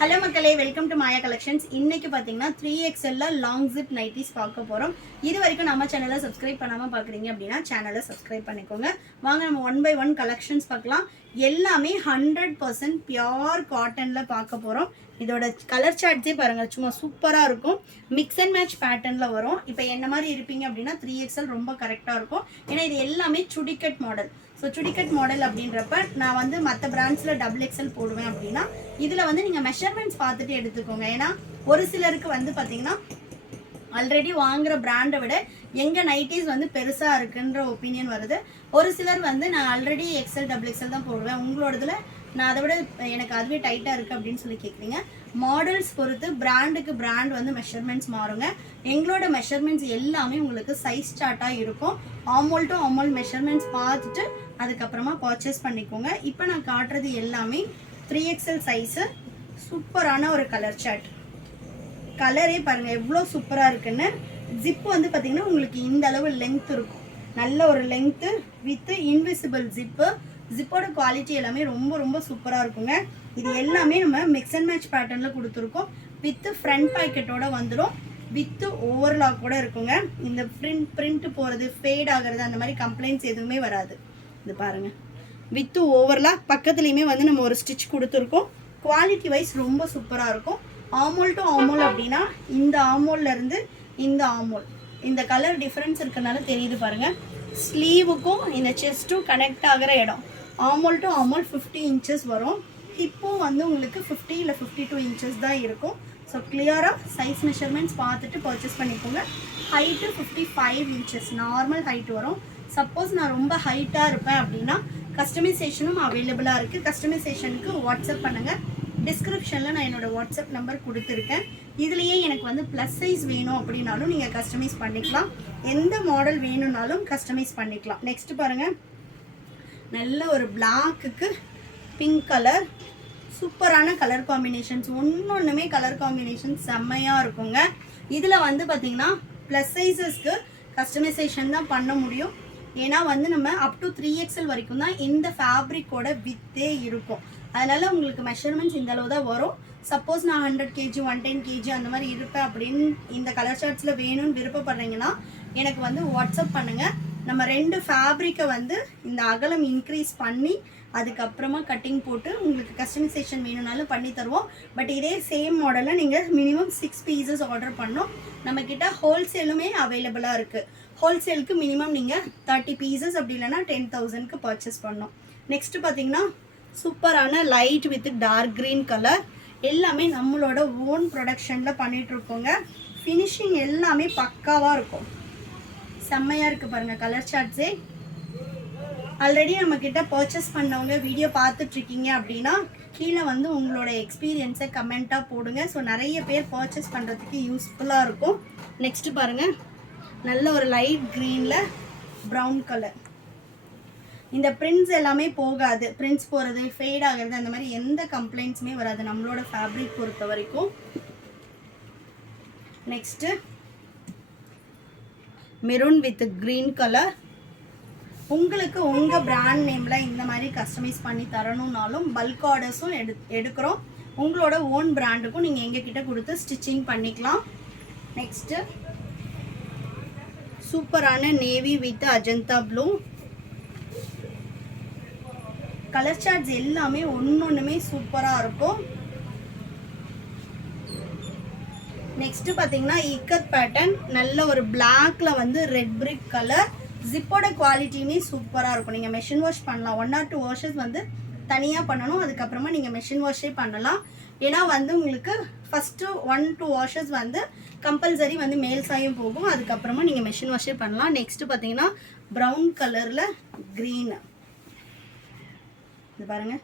Hello மக்களே, welcome to Maya collections. இன்னைக்கு பார்த்தீங்கன்னா 3XL லாங் ஜிப் நைட்டிஸ் பார்க்க போகிறோம். இது வரைக்கும் நம்ம சேனலை சப்ஸ்கிரைப் பண்ணாமல் பார்க்குறீங்க அப்படின்னா சேனலை சப்ஸ்கிரைப் பண்ணிக்கோங்க. வாங்க நம்ம 1 by 1 கலெக்ஷன்ஸ் பார்க்கலாம். எல்லாமே 100% பியோர் காட்டனில் பார்க்க போகிறோம். இதோட கலர் சார்ட்ஸே பாருங்கள், சும்மா சூப்பராக இருக்கும். மிக்ஸ் அண்ட் மேட்ச் பேட்டர்னில் வரும். இப்போ என்ன மாதிரி இருப்பீங்க அப்படின்னா 3XL ரொம்ப கரெக்டாக இருக்கும். ஏன்னா இது எல்லாமே சுடிக்கட் மாடல். ஸோ சுடிக்கட் மாடல் அப்படின்றப்ப நான் வந்து மற்ற பிராண்ட்ஸில் XXL போடுவேன் அப்படின்னா இதில் வந்து நீங்கள் மெஷர்மெண்ட்ஸ் பார்த்துட்டு எடுத்துக்கோங்க. ஏன்னா ஒரு சிலருக்கு வந்து பார்த்தீங்கன்னா ஆல்ரெடி வாங்குற பிராண்டை விட எங்கள் நைட்டிஸ் வந்து பெருசாக இருக்குன்ற ஒப்பீனியன் வருது. ஒரு சிலர் வந்து நான் ஆல்ரெடி XXL தான் போடுவேன், உங்களோடதுல நான் அதை விட எனக்கு அதுவே டைட்டாக இருக்குது அப்படின்னு சொல்லி கேட்குறீங்க. மாடல்ஸ் பொறுத்து பிராண்டுக்கு பிராண்ட் வந்து மெஷர்மெண்ட்ஸ் மாறுங்க. எங்களோட மெஷர்மெண்ட்ஸ் எல்லாமே உங்களுக்கு சைஸ் சார்ட்டாக இருக்கும். ஆமோல் டு ஆமோல் மெஷர்மெண்ட்ஸ் பார்த்துட்டு அதுக்கப்புறமா பர்ச்சேஸ் பண்ணிக்கோங்க. இப்போ நான் காட்டுறது எல்லாமே 3XL சைஸு. சூப்பரான ஒரு கலர் சார்ட். கலரே பாருங்கள் எவ்வளோ சூப்பராக இருக்குன்னு. ஜிப்பு வந்து பார்த்திங்கன்னா உங்களுக்கு இந்த அளவு லென்த் இருக்கும். நல்ல ஒரு லென்த்து வித் இன்விசிபிள் ஜிப்பு. ஜிப்போட குவாலிட்டி எல்லாமே ரொம்ப ரொம்ப சூப்பராக இருக்குங்க. இது எல்லாமே நம்ம மிக்ஸ் அண்ட் மேட்ச் பேட்டர்னில் கொடுத்துருக்கோம். வித்து ஃப்ரண்ட் பாக்கெட்டோட வந்துடும். வித்து ஓவர்லாக் கூட இருக்குங்க. இந்த பிரிண்ட் போகிறது, ஃபேட் ஆகிறது, அந்த மாதிரி கம்ப்ளைண்ட்ஸ் எதுவுமே வராது. இது பாருங்கள், வித்து ஓவர்லாக். பக்கத்துலேயுமே வந்து நம்ம ஒரு ஸ்டிச் கொடுத்துருக்கோம். குவாலிட்டி வைஸ் ரொம்ப சூப்பராக இருக்கும். ஆமோல் டு ஆமோல் அப்படின்னா இந்த ஆமோல்லேருந்து இந்த ஆமோல், இந்த கலர் டிஃப்ரென்ஸ் இருக்கிறனால தெரியுது பாருங்கள். ஸ்லீவுக்கும் இந்த செஸ்ட்டும் கனெக்ட் ஆகிற இடம் ஆமோல் டு ஆமோல் 50 inches வரும். ஹிப்பும் வந்து உங்களுக்கு 50 இல்லை 52 inches தான் இருக்கும். ஸோ கிளியராக சைஸ் மெஷர்மெண்ட்ஸ் பார்த்துட்டு பர்ச்சேஸ் பண்ணிக்கோங்க. ஹைட்டு 55 inches நார்மல் ஹைட் வரும். சப்போஸ் நான் ரொம்ப ஹைட்டாக இருப்பேன் அப்படின்னா கஸ்டமைசேஷனும் அவைலபிளாக இருக்குது. கஸ்டமைசேஷனுக்கு வாட்ஸ்அப் பண்ணுங்கள். டிஸ்கிரிப்ஷனில் நான் என்னோடய வாட்ஸ்அப் நம்பர் கொடுத்துருக்கேன். இதுலேயே எனக்கு வந்து ப்ளஸ் சைஸ் வேணும் அப்படின்னாலும் நீங்கள் கஸ்டமைஸ் பண்ணிக்கலாம். எந்த மாடல் வேணும்னாலும் கஸ்டமைஸ் பண்ணிக்கலாம். நெக்ஸ்ட் பாருங்கள், நல்ல ஒரு பிளாக்குக்கு பிங்க் கலர். சூப்பரான கலர் காம்பினேஷன்ஸ். ஒன்றுமே கலர் காம்பினேஷன்ஸ் செம்மையாக இருக்குங்க. இதில் வந்து பார்த்திங்கன்னா ப்ளஸ் சைஸஸ்க்கு கஸ்டமைசேஷன் தான் பண்ண முடியும். ஏன்னா வந்து நம்ம அப் டு 3XL வரைக்கும் தான் இந்த ஃபேப்ரிக்கோட வித்தே இருக்கும். அதனால் உங்களுக்கு மெஷர்மெண்ட்ஸ் இந்த அளவு தான் வரும். சப்போஸ் நான் 100 kg 110 kg அந்த மாதிரி இருப்பேன் அப்படின்னு இந்த கலர் சார்ட்ஸில் வேணும்னு விருப்பப்படுறீங்கன்னா எனக்கு வந்து வாட்ஸ்அப் பண்ணுங்கள். நம்ம 2 ஃபேப்ரிக்கை வந்து இந்த அகலம் இன்க்ரீஸ் பண்ணி அதுக்கப்புறமா கட்டிங் போட்டு உங்களுக்கு கஸ்டமைசேஷன் வேணும்னாலும் பண்ணி தருவோம். பட் இதே சேம் மாடலில் நீங்கள் மினிமம் 6 pieces ஆர்டர் பண்ணோம். நம்மக்கிட்ட ஹோல்சேலுமே அவைலபிளாக இருக்குது. ஹோல்சேலுக்கு மினிமம் நீங்கள் 30 pieces அப்படி இல்லைன்னா 10,000க்கு பர்ச்சேஸ் பண்ணோம். நெக்ஸ்ட்டு பார்த்தீங்கன்னா சூப்பரான light with dark green colour. எல்லாமே நம்மளோட ஓன் ப்ரொடக்ஷனில் பண்ணிகிட்ருக்கோங்க. ஃபினிஷிங் எல்லாமே பக்காவாக இருக்கும். செம்மையாக இருக்குது பாருங்கள் கலர் சார்ட்ஸே. ஆல்ரெடி நம்மக்கிட்ட பர்ச்சேஸ் பண்ணவங்க வீடியோ பார்த்துட்ருக்கீங்க அப்படின்னா கீழே வந்து உங்களோட எக்ஸ்பீரியன்ஸை கமெண்ட்டாக போடுங்க. ஸோ நிறைய பேர் பர்ச்சேஸ் பண்ணுறதுக்கு யூஸ்ஃபுல்லாக இருக்கும். நெக்ஸ்ட்டு பாருங்கள், நல்ல ஒரு லைட் க்ரீனில் ப்ரௌன் கலர். இந்த பிரிண்ட்ஸ் எல்லாமே போகாது. பிரிண்ட்ஸ் போகிறது, ஃபேட் ஆகிறது, அந்த மாதிரி எந்த கம்ப்ளைண்ட்ஸுமே வராது நம்மளோட ஃபேப்ரிக் பொறுத்த வரைக்கும். Next maroon with green colour. உங்களுக்கு உங்கள் பிராண்ட் நேமில் இந்த மாதிரி கஸ்டமைஸ் பண்ணி தரணுன்னாலும் பல்க் ஆர்டர்ஸும் எடுக்கிறோம். உங்களோட ஓன் பிராண்டுக்கும் நீங்கள் எங்ககிட்ட கொடுத்து ஸ்டிச்சிங் பண்ணிக்கலாம். நெக்ஸ்ட்டு சூப்பரான navy with Ajanta blue. Colour charts எல்லாமே ஒன்றுமே சூப்பராக இருக்கும். நெக்ஸ்ட்டு பார்த்தீங்கன்னா இக்கத் பேட்டர்ன். நல்ல ஒரு பிளாக்ல வந்து ரெட் பிரிக் கலர். ஜிப்போட குவாலிட்டியுமே சூப்பராக இருக்கும். நீங்கள் மெஷின் வாஷ் பண்ணலாம். 1 or 2 washes வந்து தனியாக பண்ணணும். அதுக்கப்புறமா நீங்கள் மெஷின் வாஷே பண்ணலாம். ஏன்னா வந்து உங்களுக்கு ஃபஸ்ட்டு 1-2 washes வந்து கம்பல்சரி வந்து மேல் சாயம் போகும். அதுக்கப்புறமா நீங்கள் மெஷின் வாஷே பண்ணலாம். நெக்ஸ்ட்டு பார்த்தீங்கன்னா ப்ரௌன் கலரில் க்ரீனு. இது பாருங்கள்.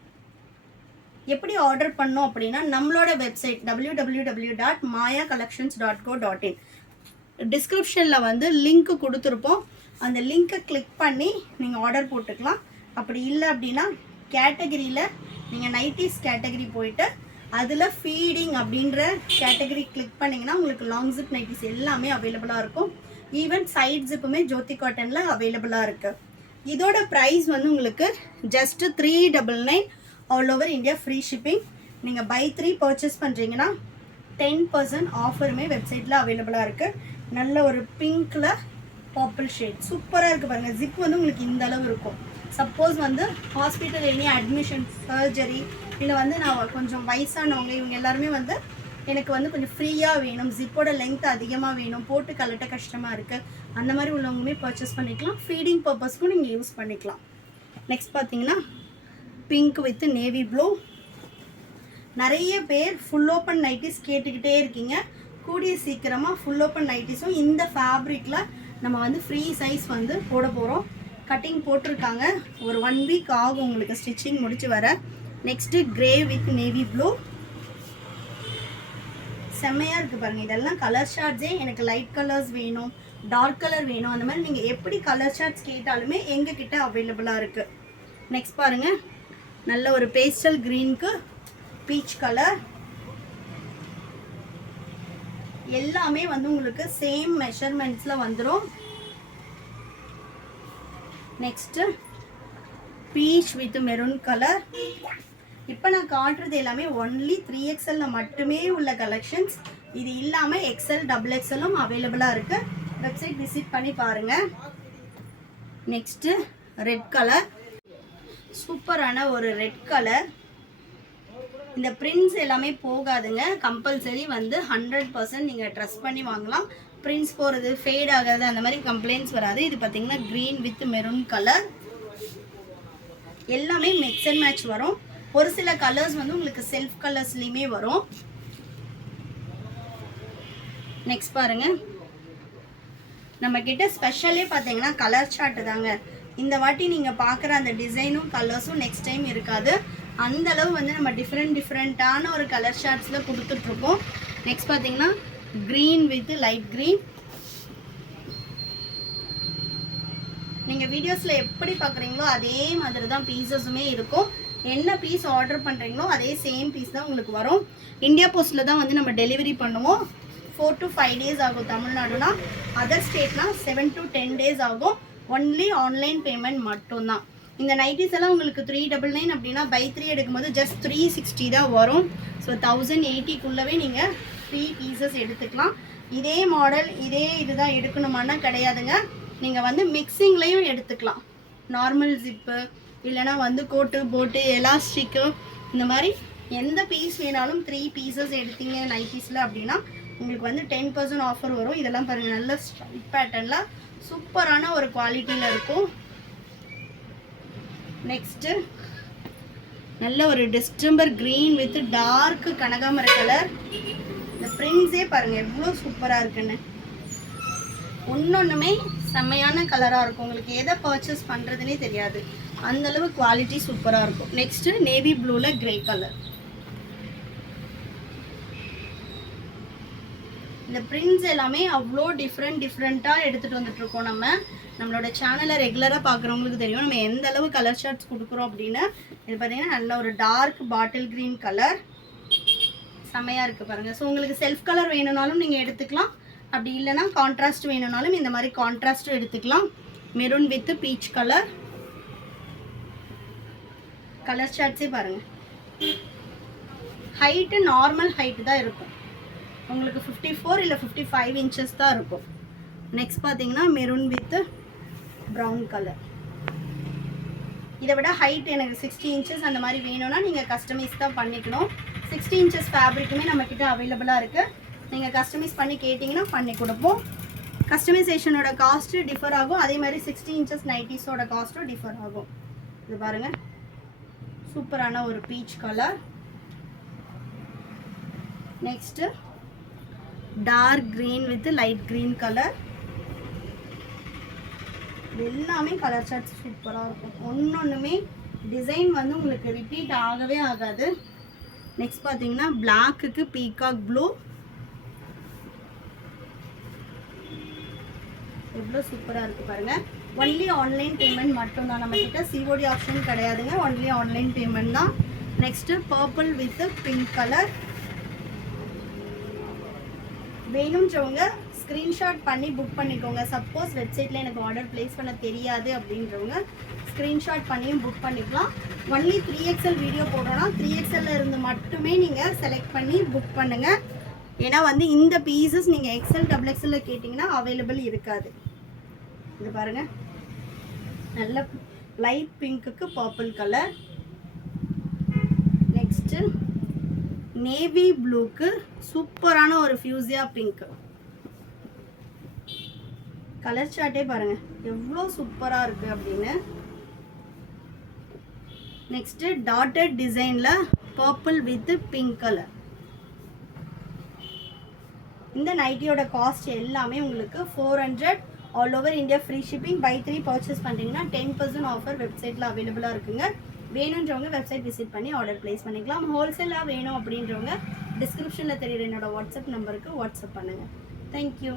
எப்படி ஆர்டர் பண்ணோம் அப்படின்னா நம்மளோட வெப்சைட் www.mayacollections.co.in டிஸ்கிரிப்ஷனில் வந்து லிங்க் கொடுத்துருப்போம். அந்த லிங்க்கை கிளிக் பண்ணி நீங்கள் ஆர்டர் போட்டுக்கலாம். அப்படி இல்லை அப்படின்னா கேட்டகரியில் நீங்கள் நைட்டிஸ் கேட்டகரி போயிட்டு அதில் ஃபீடிங் அப்படின்ற கேட்டகரி கிளிக் பண்ணிங்கன்னா உங்களுக்கு லாங் ஜிப் நைட்டிஸ் எல்லாமே அவைலபிளாக இருக்கும். ஈவன் சைட் ஜிப்புமே ஜோதி காட்டனில் அவைலபிளாக இருக்குது. இதோட ப்ரைஸ் வந்து உங்களுக்கு just 399 all over India free shipping. நீங்கள் பை 3 பர்ச்சேஸ் பண்ணுறீங்கன்னா 10% ஆஃபருமே வெப்சைட்டில் அவைலபிளாக இருக்குது. நல்ல ஒரு பிங்க்கில் பர்பிள் ஷேட் சூப்பராக இருக்குது பாருங்கள். ஜிப் வந்து உங்களுக்கு இந்த அளவு இருக்கும். சப்போஸ் வந்து ஹாஸ்பிட்டல் எனி அட்மிஷன், சர்ஜரி, இல்லை வந்து நான் கொஞ்சம் வயசானவங்க இவங்க எல்லாருமே வந்து எனக்கு வந்து கொஞ்சம் ஃப்ரீயாக வேணும், ஜிப்போட லென்த் அதிகமாக வேணும், போட்டு கலட்ட கஷ்டமாக இருக்குது, அந்த மாதிரி உள்ளவங்களுமே பர்ச்சேஸ் பண்ணிக்கலாம். ஃபீடிங் பர்பஸ்க்கும் நீங்கள் யூஸ் பண்ணிக்கலாம். நெக்ஸ்ட் பார்த்தீங்கன்னா பிங்க் வித் நேவி ப்ளூ. நிறைய பேர் ஃபுல் ஓப்பன் நைட்டிஸ் கேட்டுக்கிட்டே இருக்கீங்க. கூடிய சீக்கிரமாக ஃபுல் ஓப்பன் நைட்டிஸும் இந்த ஃபேப்ரிக்கில் நம்ம வந்து ஃப்ரீ சைஸ் வந்து போட போகிறோம். கட்டிங் போட்டிருக்காங்க. ஒரு 1 வீக் ஆகும் உங்களுக்கு ஸ்டிச்சிங் முடிச்சு வர. Next grey with navy blue. செம்மையாக இருக்குது பாருங்கள். இதெல்லாம் கலர் ஷார்ட்ஸே எனக்கு லைட் கலர்ஸ் வேணும், டார்க் கலர் வேணும், அந்த மாதிரி நீங்கள் எப்படி கலர் ஷார்ட்ஸ் கேட்டாலுமே எங்ககிட்ட அவைலபிளாக இருக்குது. நெக்ஸ்ட் பாருங்கள், நல்ல ஒரு பேஸ்டல் க்ரீனுக்கு பீச் கலர். எல்லாமே வந்து உங்களுக்கு சேம் மெஷர்மெண்ட்ஸில் வந்துடும். Next beach with maroon colour. இப்போ நான் காட்டுறது எல்லாமே ஒன்லி 3XL மட்டுமே உள்ள கலெக்ஷன்ஸ். இது இல்லாமல் XL, XXLம் அவைலபிளாக இருக்குது. வெப்சைட் விசிட் பண்ணி பாருங்கள். நெக்ஸ்ட்டு ரெட் கலர், சூப்பரான ஒரு ரெட் கலர். இந்த பிரிண்ட்ஸ் எல்லாமே போகாதுங்க. கம்பல்சரி வந்து 100% நீங்கள் ட்ரஸ்ட் பண்ணி வாங்கலாம். பிரிண்ட்ஸ் போகிறது, ஃபேட் ஆகிறது, அந்த மாதிரி கம்ப்ளைண்ட்ஸ் வராது. இது பார்த்தீங்கன்னா க்ரீன் வித் மெரூன் கலர். எல்லாமே மிக்ஸ் அண்ட் மேட்ச் வரும். ஒரு சில கலர்ஸ் வந்து உங்களுக்கு செல்ஃப் கலர்ஸ்லையுமே வரும். நெக்ஸ்ட் பாருங்க, நம்ம கிட்ட ஸ்பெஷலே பார்த்தீங்கன்னா கலர் சார்ட் தாங்க. இந்த வாட்டி நீங்கள் பார்க்குற அந்த டிசைனும் கலர்ஸும் நெக்ஸ்ட் டைம் இருக்காது. அந்த அளவு வந்து நம்ம டிஃப்ரெண்ட்டான ஒரு கலர் ஷார்ட்ஸில் கொடுத்துட்ருக்கோம். நெக்ஸ்ட் பார்த்தீங்கன்னா க்ரீன் வித் லைட் க்ரீன். நீங்கள் வீடியோஸில் எப்படி பார்க்குறீங்களோ அதே மாதிரி தான் பீசஸுமே இருக்கும். என்ன பீஸ் ஆர்டர் பண்ணுறீங்களோ அதே சேம் பீஸ் தான் உங்களுக்கு வரும். இந்தியா போஸ்ட்டில் தான் வந்து நம்ம டெலிவரி பண்ணுவோம். 4 to 5 days ஆகும் தமிழ்நாடுனா. அதர் ஸ்டேட்னா 7 to 10 days ஆகும். ஒன்லி ஆன்லைன் பேமெண்ட் மட்டும்தான். இந்த நைட்டிஸ் எல்லாம் உங்களுக்கு 399 அப்படின்னா பை 3 எடுக்கும்போது ஜஸ்ட் 360 தான் வரும். ஸோ 1080க்குள்ளவே நீங்கள் 3 பீசஸ் எடுத்துக்கலாம். இதே மாடல் இதே இதுதான் எடுக்கணுமானா கிடையாதுங்க. நீங்கள் வந்து மிக்சிங்லேயும் எடுத்துக்கலாம். நார்மல் ஜிப்பு இல்லைனா வந்து கோட்டு, போட்டு, எலாஸ்டிக்கு, இந்த மாதிரி எந்த பீஸ் வேணாலும் 3 பீசஸ் எடுத்தீங்க நைட்டிஸில் அப்படின்னா உங்களுக்கு வந்து 10% ஆஃபர் வரும். இதெல்லாம் பாருங்கள், நல்ல ஸ்ட்ரைப் பேட்டர்னில் சூப்பரான ஒரு குவாலிட்டியில் இருக்கும். நெக்ஸ்ட்டு நல்ல ஒரு டிஸ்டம்பர் க்ரீன் வித் டார்க் கனகாமர கலர். இந்த பிரிண்ட்ஸே பாருங்கள் எவ்வளோ சூப்பராக இருக்குன்னு. ஒன்னொன்றுமே செம்மையான கலராக இருக்கும். உங்களுக்கு எதை பர்ச்சேஸ் பண்ணுறதுனே தெரியாது, அந்தளவு குவாலிட்டி சூப்பராக இருக்கும். நெக்ஸ்ட்டு நேவி ப்ளூவில் கிரே கலர். இந்த பிரிண்ட்ஸ் எல்லாமே அவ்வளோ டிஃப்ரெண்ட்டாக எடுத்துகிட்டு வந்துட்டுருக்கோம். நம்மளோட சேனலை ரெகுலராக பார்க்குறவங்களுக்கு தெரியும் நம்ம எந்த அளவு கலர் ஷார்ட்ஸ் கொடுக்குறோம் அப்படின்னு. இது பார்த்தீங்கன்னா நல்ல ஒரு டார்க் பாட்டில் க்ரீன் கலர், செம்மையாக இருக்குது பாருங்கள். ஸோ உங்களுக்கு செல்ஃப் கலர் வேணும்னாலும் நீங்கள் எடுத்துக்கலாம். அப்படி இல்லைனா கான்ட்ராஸ்ட் வேணும்னாலும் இந்த மாதிரி கான்ட்ராஸ்ட்டும் எடுத்துக்கலாம். Maroon with peach colour. Colour ஷார்ட்ஸே பாருங்கள். ஹைட்டு நார்மல் ஹைட்டு தான் இருக்கும். உங்களுக்கு 54 இல்லை 55 இன்ச்சஸ் தான் இருக்கும். நெக்ஸ்ட் பார்த்தீங்கன்னா மெரூன் வித் ப்ரௌன் கலர். இதை விட ஹைட் எனக்கு 60 இன்ச்சஸ் அந்த மாதிரி வேணும்னா நீங்கள் கஸ்டமைஸ் தான் பண்ணிக்கணும். 60 இன்ச்சஸ் ஃபேப்ரிக்குமே நம்மக்கிட்ட அவைலபிளாக இருக்குது. நீங்கள் கஸ்டமைஸ் பண்ணி கேட்டிங்கன்னா பண்ணி கொடுப்போம். கஸ்டமைசேஷனோட காஸ்ட்டு டிஃபர் ஆகும். அதே மாதிரி 60 இன்ச்சஸ் நைட்டிஸோட காஸ்ட்டும் டிஃபர் ஆகும். இது பாருங்கள், சூப்பரான ஒரு peach colour. Next dark green with light green colour. எல்லாமே கலர் சார்ட்ஸ் சூப்பராக இருக்கும். ஒன்னொன்றுமே டிசைன் வந்து உங்களுக்கு ரிப்பீட் ஆகவே ஆகாது. நெக்ஸ்ட் பார்த்தீங்கன்னா பிளாக்குக்கு பீகாக் ப்ளூ. எவ்வளோ சூப்பராக இருக்குது பாருங்கள். ஒன்லி ஆன்லைன் பேமெண்ட் மட்டும்தான் நம்மக்கிட்ட. சிஓடி ஆப்ஷன் கிடையாதுங்க, ஒன்லி ஆன்லைன் பேமெண்ட் தான். Next purple with pink colour. வேணுன்றவங்க ஸ்க்ரீன்ஷாட் பண்ணி புக் பண்ணிக்கோங்க. சப்போஸ் வெப்சைட்டில் எனக்கு ஆர்டர் ப்ளேஸ் பண்ண தெரியாது அப்படின்றவங்க ஸ்க்ரீன்ஷாட் பண்ணியும் புக் பண்ணிக்கலாம். ஒன்லி 3XL வீடியோ போடுறோன்னா 3XL இருந்து மட்டுமே நீங்கள் செலக்ட் பண்ணி புக் பண்ணுங்கள். ஏன்னா வந்து இந்த பீசஸ் நீங்கள் XL XXL கேட்டிங்கன்னா அவைலபிள் இருக்காது. இது பாருங்கள், நல்ல லைட் பிங்க்குக்கு பர்பிள் கலர். நெக்ஸ்ட்டு நேவி ப்ளூக்கு சூப்பரான ஒரு ஃபியூசியா பிங்க். கலர் சார்ட்டே பாருங்கள் எவ்வளோ சூப்பராக இருக்குது அப்படின்னு. நெக்ஸ்ட்டு டாட்டட் டிசைனில் பர்பிள் வித் பிங்க் கலர். இந்த நைட்டியோட காஸ்ட் எல்லாமே உங்களுக்கு 400. All over India free shipping. By 3 purchase பண்ணுறீங்கன்னா 10% ஆஃபர் வெப்சைட்டில் அவைலபிளாக இருக்குங்க. வேணுன்றவங்க வெப்சைட் விசிட் பண்ணி ஆர்டர் ப்ளேஸ் பண்ணிக்கலாம். ஹோல்சேலாக வேணும் அப்படின்றவங்க டிஸ்கிரிப்ஷனில் தெரியுற என்னோட வாட்ஸ்அப் நம்பருக்கு வாட்ஸ்அப் பண்ணுங்கள். தேங்க்யூ.